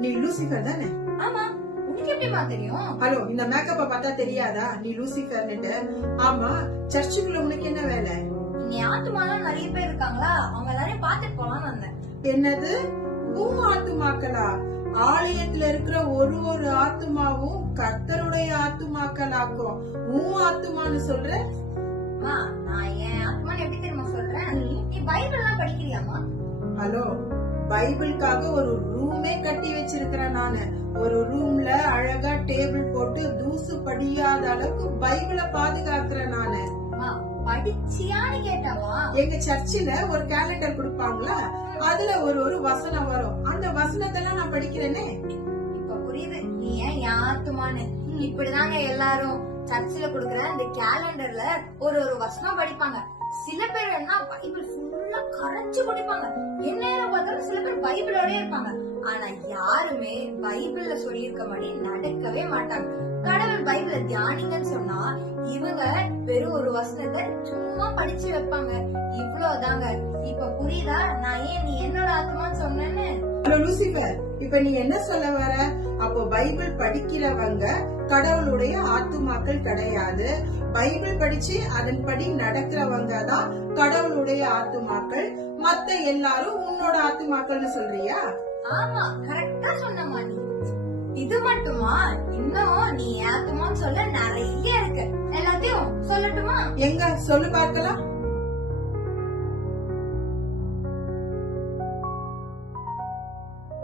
நீ லூசிஃபர் தானே? ஆமா உனக்கு எப்படிமா தெரியும்? ஹலோ இந்த மேக்கப்ப பார்த்தா தெரியாதா? நீ லூசிஃபர்னுட்டு ஆமா சர்ச்சுக்குள்ள உனக்கு என்ன வேலை? இங்க ஆத்துமாலாம் நிறைய பேர் இருக்காங்களா? அவங்க எல்லாரையும் பாத்துட்டு போலாம்னு வந்தேன். என்னது? உன் ஆத்துமாக்களா? ஆலயத்துல இருக்கிற ஒரு ஒரு ஆத்துமாவும் கர்த்தருடைய ஆத்துமாக்களாக்கும். உன் ஆத்துமான்னு சொல்ற? நான் என் ஆத்மான்னு எப்படி தெரியுமா சொல்றேன்? நீ பைபிள் எல்லாம் படிக்கிறியாமா ஹலோ பைபிளுக்காக ஒரு ரூமே கட்டி வச்சிருக்கிறேன் நானு. ஒரு ரூம்ல அழகா டேபிள் போட்டு தூசு படியாத அளவுக்கு பைபிளை பாதுகாக்கிறேன் நானு. படிச்சியான்னு கேட்டாமா எங்க சர்ச்சில் ஒரு கேலண்டர் கொடுப்பாங்களா அதுல ஒரு ஒரு வசனம் வரும். அந்த வசனத்தெல்லாம் நான் படிக்கிறேனே. இப்ப புரியுது. நீ ஏன் என் ஆத்துமான்னு? இப்படிதாங்க எல்லாரும் சர்ச்சில் கொடுக்குற இந்த கேலண்டர்ல ஒரு ஒரு வசனம் படிப்பாங்க. சில பேர் என்ன பைபிள் ஃபுல்லா கரைச்சு குடிப்பாங்க என்ன பார்த்தாலும் சில பேர் பைபிளோட இருப்பாங்க. ஆனா யாருமே பைபிள்ல சொல்லியிருக்க மாதிரி நடக்கவே மாட்டாங்க. கடவுள் பைபிள தியானிங்கன்னு சொன்னா இவங்க வெறும் ஒரு வசனத்தை சும்மா படிச்சு வைப்பாங்க. இவ்வளவுதாங்க. இப்ப புரியுதா? நான் ஏன் நீ என்னோட ஆத்மான்னு சொன்னேன்னு? லூசிபர் இப்ப நீ என்ன சொல்ல வர? அப்போ பைபிள் படிக்கிறவங்க கடவுளுடைய ஆத்துமாக்கள் கிடையாது. பைபிள் படிச்சு அதன்படி நடக்கிறவங்க தான் கடவுளுடைய ஆத்துமாக்கள். மத்த எல்லாரும் உன்னோட ஆத்துமாக்கள்னு சொல்றியா? ஆமா கரெக்டா சொன்னமா நீ இது மட்டுமா? இன்னும் நீ ஏத்துமான்னு சொல்ல நிறைய இருக்கு. எல்லாத்தையும் சொல்லட்டுமா? எங்க? சொல்லு பார்க்கலாம்.